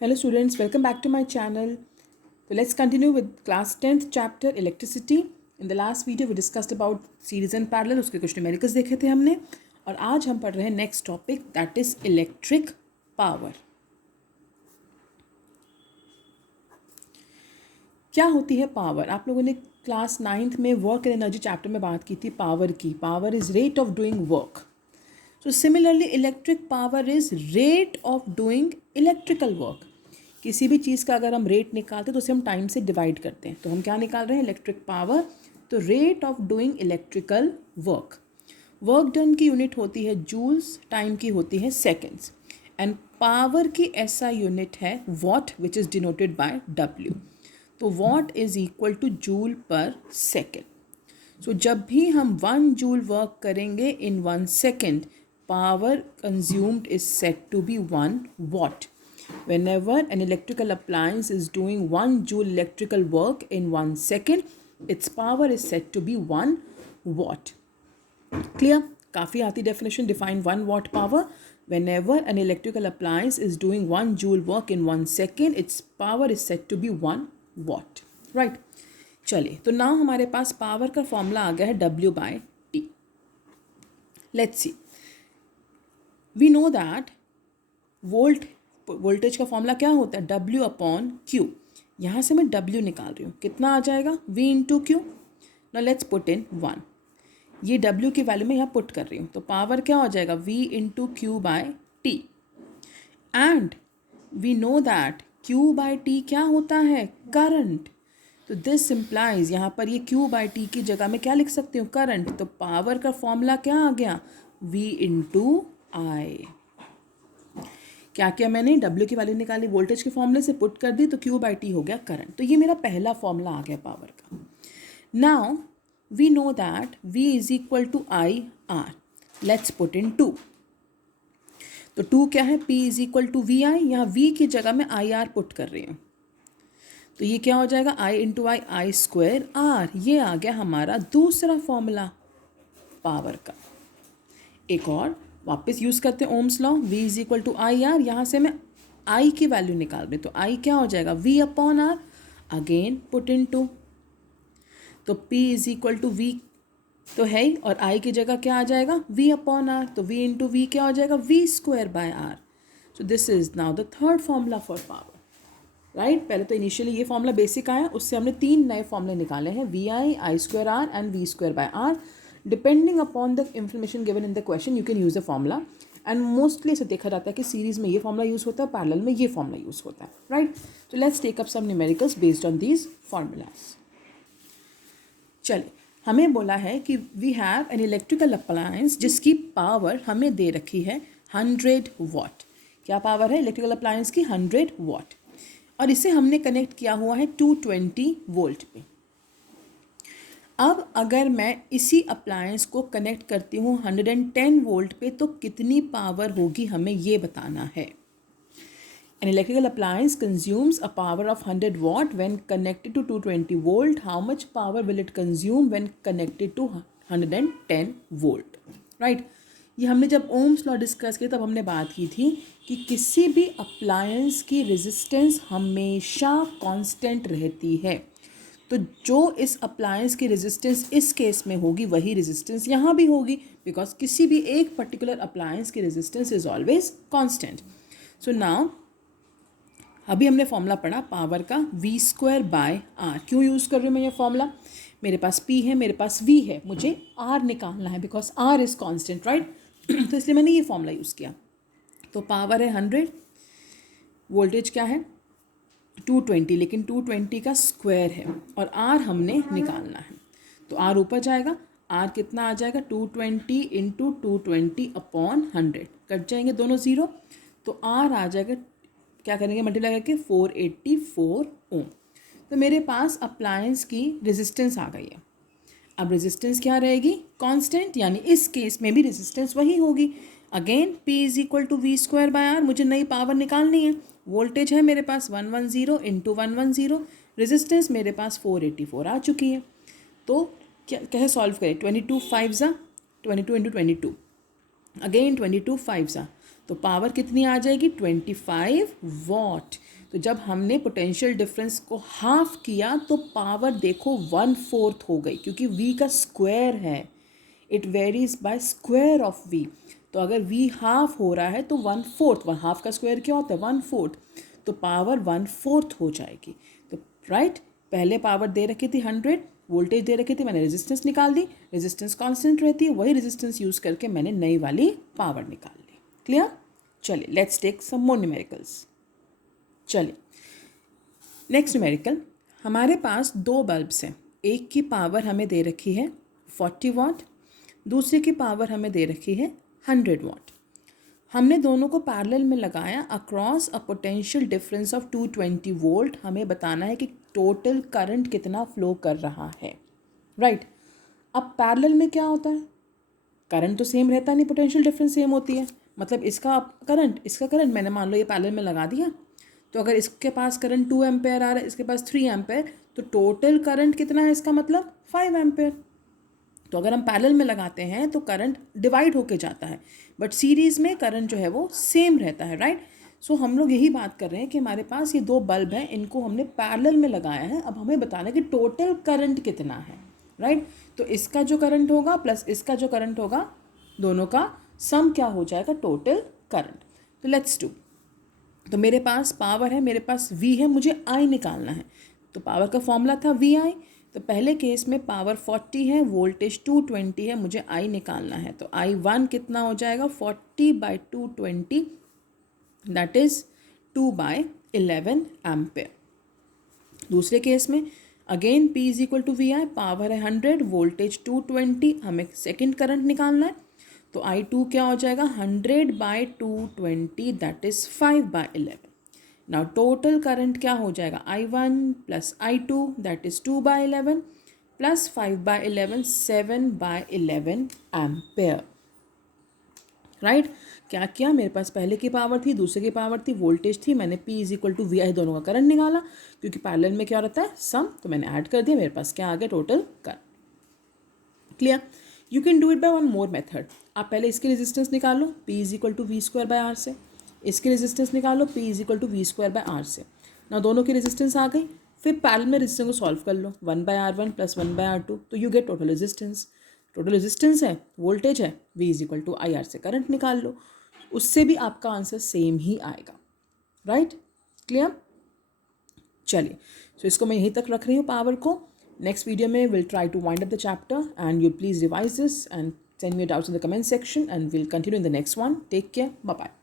Hello students, welcome back to my channel. So let's continue with class 10th chapter electricity. In the last video we discussed about series and parallel, उसके कुछ numericals देखे थे हमने और आज हम पढ़ रहे हैं next topic that is electric power. क्या होती है पावर? आप लोगों ने क्लास 9th में वर्क एंड एनर्जी चैप्टर में बात की थी पावर की. Power is rate of doing work. So similarly electric power is rate of doing electrical work. किसी भी चीज़ का अगर हम रेट निकालते हैं तो उसे हम टाइम से डिवाइड करते हैं. तो हम क्या निकाल रहे हैं? Electric power. तो rate of doing electrical work. Work done की यूनिट होती है जूल्स, टाइम की होती है सेकेंड्स एंड पावर की ऐसा यूनिट है watt which is denoted by W. तो watt is equal to joule per second. So जब भी हम 1 जूल वर्क करेंगे in 1 second, power consumed is said to be 1 watt. Whenever an electrical appliance is doing 1 joule electrical work in 1 second, its power is said to be 1 watt. Clear? काफ़ी आती definition. Define 1 watt power. Whenever an electrical appliance is doing 1 joule work in 1 second, its power is said to be 1 watt. Right? चलिए, तो now हमारे पास power का formula आ गया है W/T. Let's see. We know that voltage का formula क्या होता है? W/Q. यहाँ से मैं W निकाल रही हूँ, कितना आ जाएगा? V into Q. Now let's put इन 1. ये W की वैल्यू मैं यहाँ पुट कर रही हूँ, तो पावर क्या हो जाएगा? V into Q by T. And we know that Q/T क्या होता है? करंट. तो दिस इम्प्लाइज, यहाँ पर ये Q/T की जगह में क्या लिख सकती हूँ? करंट. तो पावर का फॉर्मूला क्या आ गया? V इंटू आई. क्या किया मैंने? W की वैल्यू निकाली, वोल्टेज के फॉर्मूले से पुट कर दी, तो Q/T हो गया करंट. तो ये मेरा पहला फॉर्मूला आ गया पावर का. Now we know that V is equal to I R. Let's put in 2. तो 2 क्या है? P is equal to V I. यहाँ V की जगह में आई आर पुट कर रही हूँ, तो ये क्या हो जाएगा? I into I, I square R. ये आ गया हमारा दूसरा फॉर्मूला पावर का. एक और वापस यूज़ करते हैं Ohm's law. V is equal to I R. यहाँ से मैं I की वैल्यू निकाल रही, तो I क्या हो जाएगा? V/R. Again put in 2. तो P is equal to V तो है ही, और I की जगह क्या आ जाएगा? V/R. तो V इंटू V क्या हो जाएगा? V²/R. So this is now the third formula for power. Right? पहले तो इनिशियली ये फॉर्मूला बेसिक आया, उससे हमने 3 नए फॉर्मूले निकाले हैं, VI, I²R and V²/R. Depending upon the information given in the question you can use the formula. And mostly ऐसे देखा जाता है कि सीरीज़ में ये फॉर्मूला यूज़ होता है, पैरेलल में ये फॉर्मूला यूज़ होता है. राइट? तो let's take up some numericals based on these formulas. चलिए, हमें बोला है कि we have an electrical appliance जिसकी पावर हमें दे रखी है 100 वाट. क्या पावर है इलेक्ट्रिकल अप्लायंस की? 100 वाट. और इसे हमने कनेक्ट किया हुआ है 220 वोल्ट पे. अब अगर मैं इसी अप्लायंस को कनेक्ट करती हूँ 110 वोल्ट पे, तो कितनी पावर होगी हमें ये बताना है. An electrical appliance consumes a power of 100 watt when connected to 220 volt. How much power will it consume when connected to 110 volt? Right? ये हमने जब ओम्स लॉ डिस्कस किया तब हमने बात की थी कि किसी भी अप्लायंस की रेजिस्टेंस हमेशा कांस्टेंट रहती है. तो जो इस अप्लायंस की रेजिस्टेंस इस केस में होगी वही रेजिस्टेंस यहाँ भी होगी, बिकॉज किसी भी एक पर्टिकुलर अप्लायंस की resistance is always constant. So now अभी हमने फॉर्मूला पढ़ा पावर का V²/R. क्यों यूज़ कर रही हूँ मैं ये फॉर्मूला? मेरे पास P है, मेरे पास V है, मुझे R निकालना है because R is constant. Right? तो इसलिए मैंने ये फॉर्मूला यूज़ किया. तो पावर है 100, वोल्टेज क्या है? 220, लेकिन 220 का स्क्वायर है और R हमने निकालना है. तो R ऊपर जाएगा, R कितना आ जाएगा? 220 इंटू 220/100. कट जाएंगे दोनों ज़ीरो, तो R आ जाएगा, क्या करेंगे मल्टीप्लाई करके, 484 ओम. तो मेरे पास अप्लायंस की रेजिस्टेंस आ गई है. अब रेजिस्टेंस क्या रहेगी? कांस्टेंट, यानी इस केस में भी रेजिस्टेंस वही होगी. Again P is equal to V²/R. मुझे नई पावर निकालनी है. वोल्टेज है मेरे पास 110 इंटू 110. रेजिस्टेंस मेरे पास 484 आ चुकी है. तो क्या कैसे सॉल्व करें? 22 5 ज़ा 22 इंटू 22, अगेन 22 5 ज़ा तो पावर कितनी आ जाएगी 25 वॉट। तो जब हमने पोटेंशियल डिफरेंस को हाफ किया तो पावर देखो 1/4 हो गई, क्योंकि v का स्क्वायर है, it varies bye square of v। तो अगर v हाफ हो रहा है तो 1/4, हाफ का स्क्वायर क्या होता है 1/4, तो पावर 1/4 हो जाएगी। तो राइट, पहले पावर दे रखी थी 100, वोल्टेज दे रखी थी, मैंने रेजिस्टेंस निकाल दी, रेजिस्टेंस कांस्टेंट रहती है, वही रेजिस्टेंस यूज़ करके मैंने नई वाली पावर निकाल ली। क्लियर? चलिए let's take some more numericals. चलिए नेक्स्ट न्यूमेरिकल, हमारे पास दो बल्ब्स हैं, एक की पावर हमें दे रखी है 40 वाट, दूसरे की पावर हमें दे रखी है 100 वाट। हमने दोनों को पैरेलल में लगाया across a potential difference of 220 volt. हमें बताना है कि टोटल करंट कितना फ्लो कर रहा है। राइट, अब पैरेलल में क्या होता है, करंट तो सेम रहता नहीं, पोटेंशियल डिफरेंस सेम होती है। मतलब इसका करंट इसका करंट मैंने मान लो ये पैरेलल में लगा दिया, तो अगर इसके पास करंट 2 एम्पेयर आ रहा है, इसके पास 3 एम्पेयर, तो टोटल करंट कितना है इसका मतलब 5 एम्पेयर। तो अगर हम पैरेलल में लगाते हैं तो करंट डिवाइड होके जाता है, बट सीरीज़ में करंट जो है वो सेम रहता है। राइट, सो हम लोग यही बात कर रहे हैं कि हमारे पास ये दो बल्ब हैं, इनको हमने पैरेलल में लगाया है। अब हमें बताना है कि टोटल करंट कितना है। राइट, तो इसका जो करंट होगा प्लस इसका जो करंट होगा, दोनों का सम क्या हो जाएगा, टोटल करंट। तो लेट्स डू। तो मेरे पास पावर है, मेरे पास V है, मुझे I निकालना है। तो पावर का फॉर्मूला था VI। तो पहले केस में पावर 40 है, वोल्टेज 220 है, मुझे I निकालना है। तो I1 कितना हो जाएगा 40/220, दैट इज़ 2/11 एम्पेयर। दूसरे केस में again P is equal to VI, power है 100, वोल्टेज 220, हमें सेकेंड करंट निकालना है। तो I2 क्या हो जाएगा 100/220, that is 5/11। Now total current क्या हो जाएगा I1 plus I2, that is 2/11 plus 5/11, 7/11 ampere. Right, क्या किया, मेरे पास पहले की पावर थी, दूसरे की पावर थी, वोल्टेज थी, मैंने P is equal to VI दोनों का करंट निकाला, क्योंकि पैरेलल में क्या रहता है सम, तो मैंने ऐड कर दिया, मेरे पास क्या आ गया total current. Clear? You can do it by one more method. आप पहले इसकी रेजिस्टेंस निकालो, P is equal to V²/R से, इसकी रेजिस्टेंस निकालो, P is equal to V²/R से। ना दोनों की रेजिस्टेंस आ गई, फिर पैरेलल में रेजिस्टेंस को सॉल्व कर लो, 1/R1 प्लस 1/R2, तो you get total resistance. Total resistance है, वोल्टेज है, V is equal to IR से करंट निकाल लो, उससे भी आपका आंसर सेम ही आएगा। Right, clear? चलिए, सो इसको मैं यहीं तक रख रही हूँ पावर को। नेक्स्ट वीडियो में will try to wind up the chapter and you please revise this and send me your doubts in the comment section and we'll continue in the next one. Take care. Bye-bye.